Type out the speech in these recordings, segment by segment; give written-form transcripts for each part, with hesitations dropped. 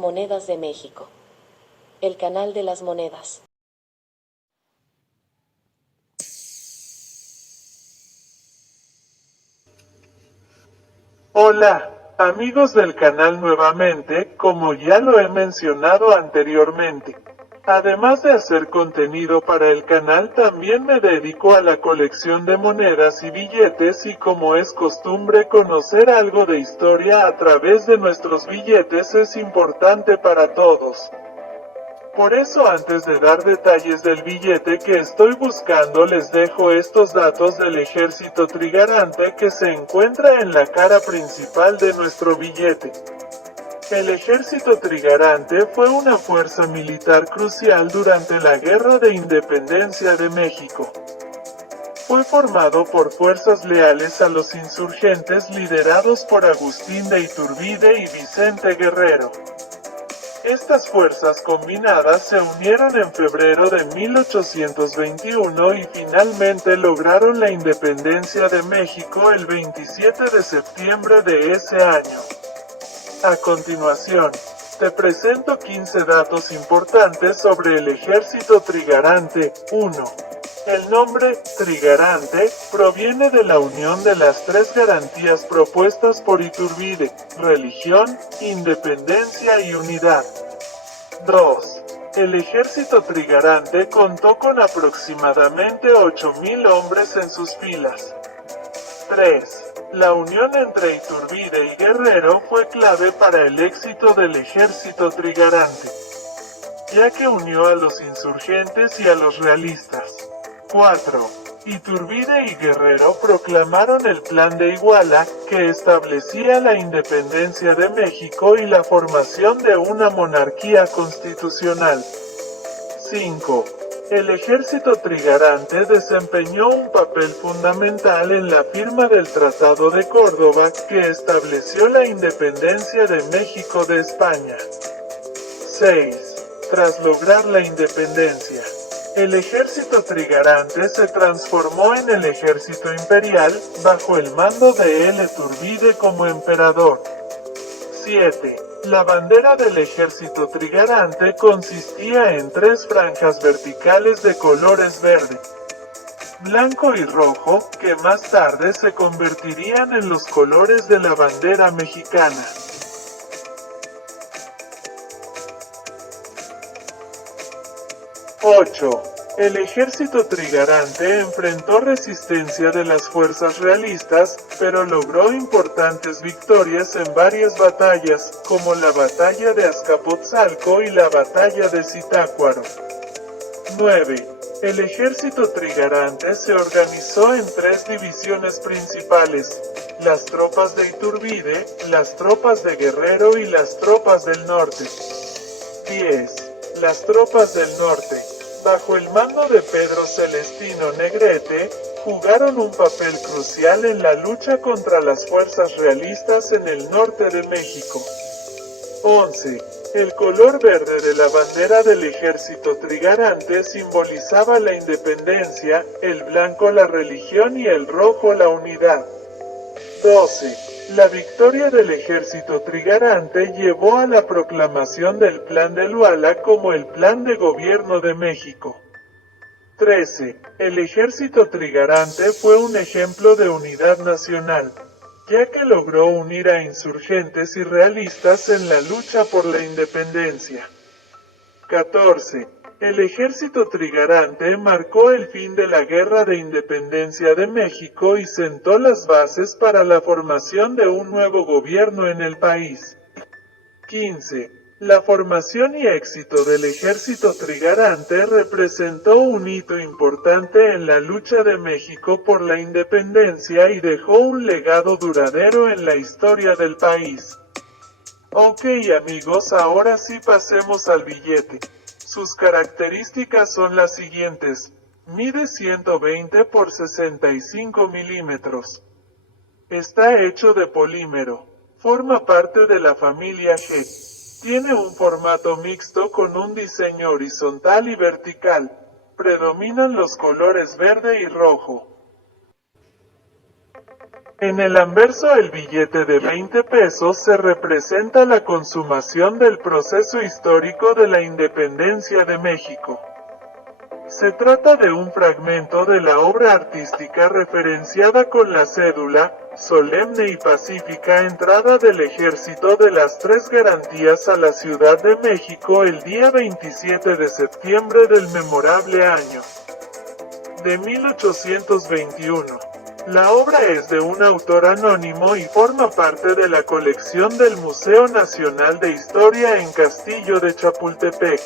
Monedas de México. El canal de las monedas. Hola, amigos del canal nuevamente, como ya lo he mencionado anteriormente. Además de hacer contenido para el canal, también me dedico a la colección de monedas y billetes y como es costumbre conocer algo de historia a través de nuestros billetes es importante para todos. Por eso antes de dar detalles del billete que estoy buscando les dejo estos datos del ejército trigarante que se encuentra en la cara principal de nuestro billete. El ejército trigarante fue una fuerza militar crucial durante la Guerra de Independencia de México. Fue formado por fuerzas leales a los insurgentes liderados por Agustín de Iturbide y Vicente Guerrero. Estas fuerzas combinadas se unieron en febrero de 1821 y finalmente lograron la independencia de México el 27 de septiembre de ese año. A continuación, te presento 15 datos importantes sobre el ejército trigarante. 1. El nombre, trigarante, proviene de la unión de las tres garantías propuestas por Iturbide: religión, independencia y unidad. 2. El ejército trigarante contó con aproximadamente 8.000 hombres en sus filas. 3. La unión entre Iturbide y Guerrero fue clave para el éxito del ejército trigarante, ya que unió a los insurgentes y a los realistas. 4. Iturbide y Guerrero proclamaron el Plan de Iguala, que establecía la independencia de México y la formación de una monarquía constitucional. 5. El ejército trigarante desempeñó un papel fundamental en la firma del Tratado de Córdoba, que estableció la independencia de México de España. 6. Tras lograr la independencia, el ejército trigarante se transformó en el ejército imperial, bajo el mando de Iturbide como emperador. 7. La bandera del ejército trigarante consistía en tres franjas verticales de colores verde, blanco y rojo, que más tarde se convertirían en los colores de la bandera mexicana. 8. El ejército trigarante enfrentó resistencia de las fuerzas realistas, pero logró importantes victorias en varias batallas, como la batalla de Azcapotzalco y la batalla de Zitácuaro. 9. El ejército trigarante se organizó en tres divisiones principales: las tropas de Iturbide, las tropas de Guerrero y las tropas del norte. 10. Las tropas del norte, bajo el mando de Pedro Celestino Negrete, jugaron un papel crucial en la lucha contra las fuerzas realistas en el norte de México. 11. El color verde de la bandera del ejército trigarante simbolizaba la independencia, el blanco la religión y el rojo la unidad. 12. La victoria del ejército trigarante llevó a la proclamación del Plan de Iguala como el Plan de Gobierno de México. 13. El ejército trigarante fue un ejemplo de unidad nacional, ya que logró unir a insurgentes y realistas en la lucha por la independencia. 14. El ejército trigarante marcó el fin de la Guerra de Independencia de México y sentó las bases para la formación de un nuevo gobierno en el país. 15. La formación y éxito del ejército trigarante representó un hito importante en la lucha de México por la independencia y dejó un legado duradero en la historia del país. Ok amigos, ahora sí pasemos al billete. Sus características son las siguientes: mide 120 por 65 milímetros. Está hecho de polímero. Forma parte de la familia G. Tiene un formato mixto con un diseño horizontal y vertical. Predominan los colores verde y rojo. En el anverso el billete de 20 pesos se representa la consumación del proceso histórico de la independencia de México. Se trata de un fragmento de la obra artística referenciada con la cédula, solemne y pacífica entrada del Ejército de las Tres Garantías a la Ciudad de México el día 27 de septiembre del memorable año de 1821. La obra es de un autor anónimo y forma parte de la colección del Museo Nacional de Historia en Castillo de Chapultepec.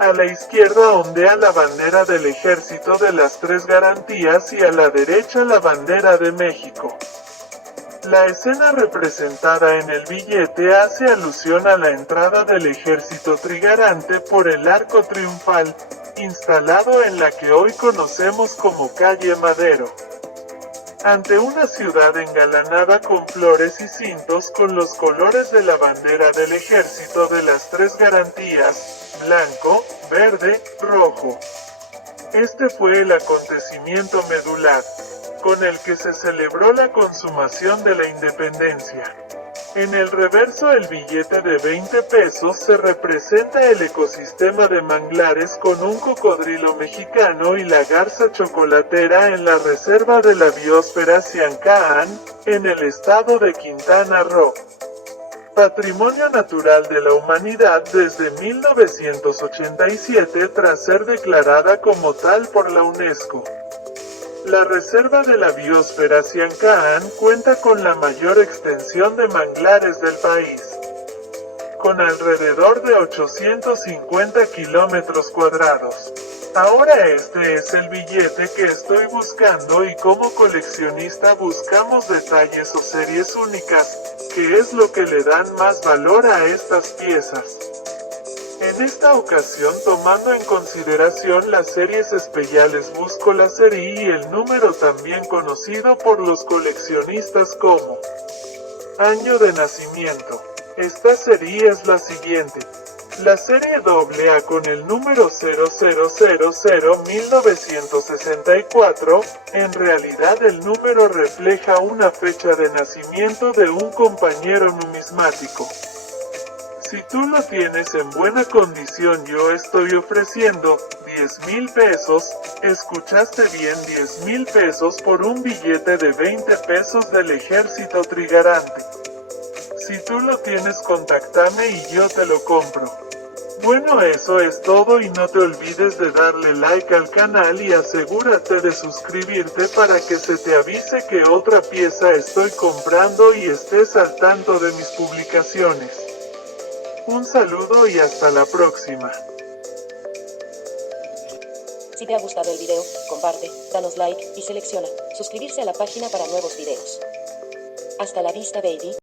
A la izquierda ondea la bandera del Ejército de las Tres Garantías y a la derecha la bandera de México. La escena representada en el billete hace alusión a la entrada del Ejército Trigarante por el Arco Triunfal, instalado en la que hoy conocemos como Calle Madero. Ante una ciudad engalanada con flores y cintos con los colores de la bandera del Ejército de las Tres Garantías, blanco, verde, rojo. Este fue el acontecimiento medular, con el que se celebró la consumación de la independencia. En el reverso del billete de 20 pesos se representa el ecosistema de manglares con un cocodrilo mexicano y la garza chocolatera en la reserva de la biosfera Siancán, en el estado de Quintana Roo. Patrimonio Natural de la Humanidad desde 1987 tras ser declarada como tal por la UNESCO. La Reserva de la Biosfera Siancán cuenta con la mayor extensión de manglares del país, con alrededor de 850 kilómetros cuadrados. Ahora este es el billete que estoy buscando y como coleccionista buscamos detalles o series únicas, que es lo que le dan más valor a estas piezas. En esta ocasión, tomando en consideración las series especiales, busco la serie y el número también conocido por los coleccionistas como año de nacimiento. Esta serie es la siguiente. La serie AA con el número 00001964, en realidad el número refleja una fecha de nacimiento de un compañero numismático. Si tú lo tienes en buena condición, yo estoy ofreciendo 10,000 pesos, escuchaste bien, 10,000 pesos por un billete de 20 pesos del Ejército Trigarante. Si tú lo tienes, contáctame y yo te lo compro. Bueno, eso es todo y no te olvides de darle like al canal y asegúrate de suscribirte para que se te avise que otra pieza estoy comprando y estés al tanto de mis publicaciones. Un saludo y hasta la próxima. Si te ha gustado el video, comparte, danos like y selecciona suscribirse a la página para nuevos videos. Hasta la vista, baby.